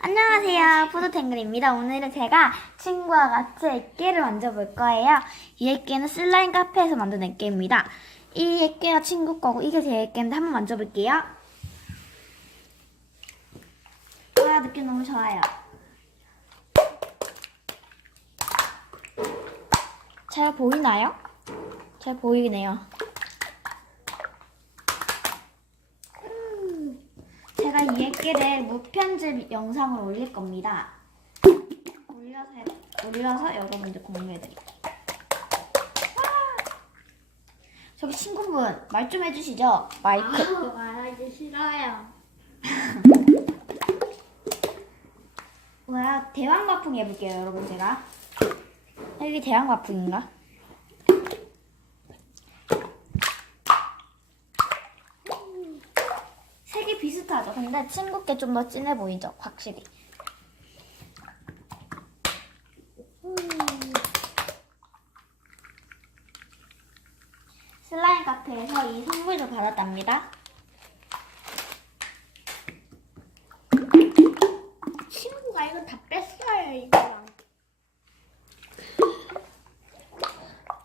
안녕하세요. 푸드탱글입니다. 오늘은 제가 친구와 같이 액계를 만져볼 거예요. 이 액계는 슬라임 카페에서 만든 액계입니다. 이 액계가 친구 거고 이게 제 액계인데 한번 만져볼게요. 와, 느낌 너무 좋아요. 잘 보이나요? 잘 보이네요. 음, 제가 이 액기를 무편집 영상을 올릴 겁니다. 올려서, 올려서 여러분들 공유해드릴게요. 와! 저기 친구분 말 좀 해주시죠. 마이크. 아무도 말하기 싫어요. 와 대왕과풍 해볼게요 여러분 제가. 여기 대왕과풍인가? 색이 비슷하죠. 근데 친구께 좀 더 진해 보이죠, 확실히. 음. 슬라임 카페에서 이 선물을 받았답니다. 친구가 이거 다 뺐어요, 이거랑.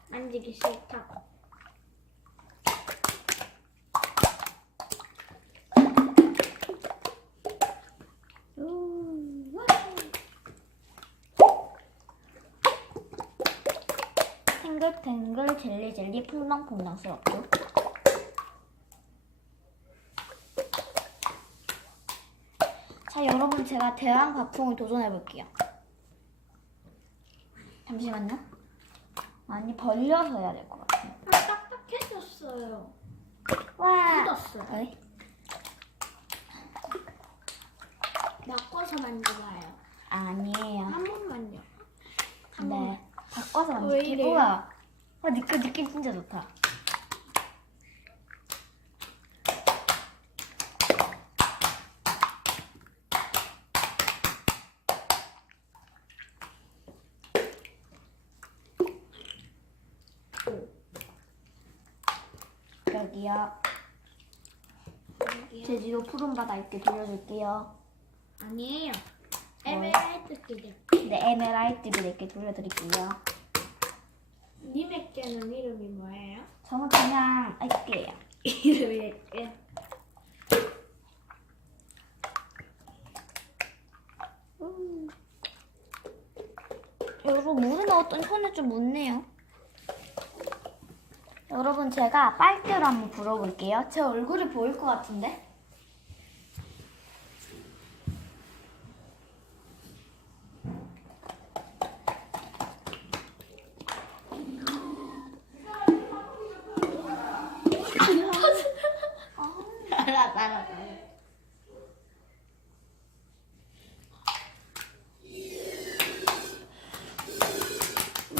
만지기 싫다고. 탱글탱글 젤리젤리 퐁당퐁당스럽죠. 자 여러분 제가 대왕 과풍을 도전해 볼게요. 잠시만요. 많이 벌려서 해야 될 것 같아요. 아, 딱딱해졌어요. 와. 묻었어요. 어이? 바꿔서 만져봐요. 아니에요. 바꿔서 왜. 이래요? 우와. 와 느낌 느낌 진짜 좋다. 여기요. 제주도 푸른 바다 있게 돌려줄게요. 아니에요. 에메랄드 끼리. 네, 에메랄드를 이렇게 돌려드릴게요. 님에게는 이름이 뭐예요? 저는 그냥 할게요. 이름이 예. 음. 여러분 물에 넣었더니 손에 좀 묻네요. 여러분 제가 빨대로 한번 불어볼게요. 제 얼굴이 보일 것 같은데? 알았어, 알았어.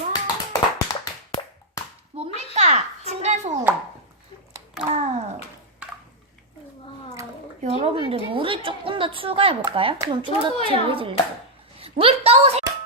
와. 뭡니까? 층간소음. 와. 와우. 여러분들 물을 조금 더 추가해볼까요? 그럼 좀 더 저도요. 질리질리죠. 물 떠오세요!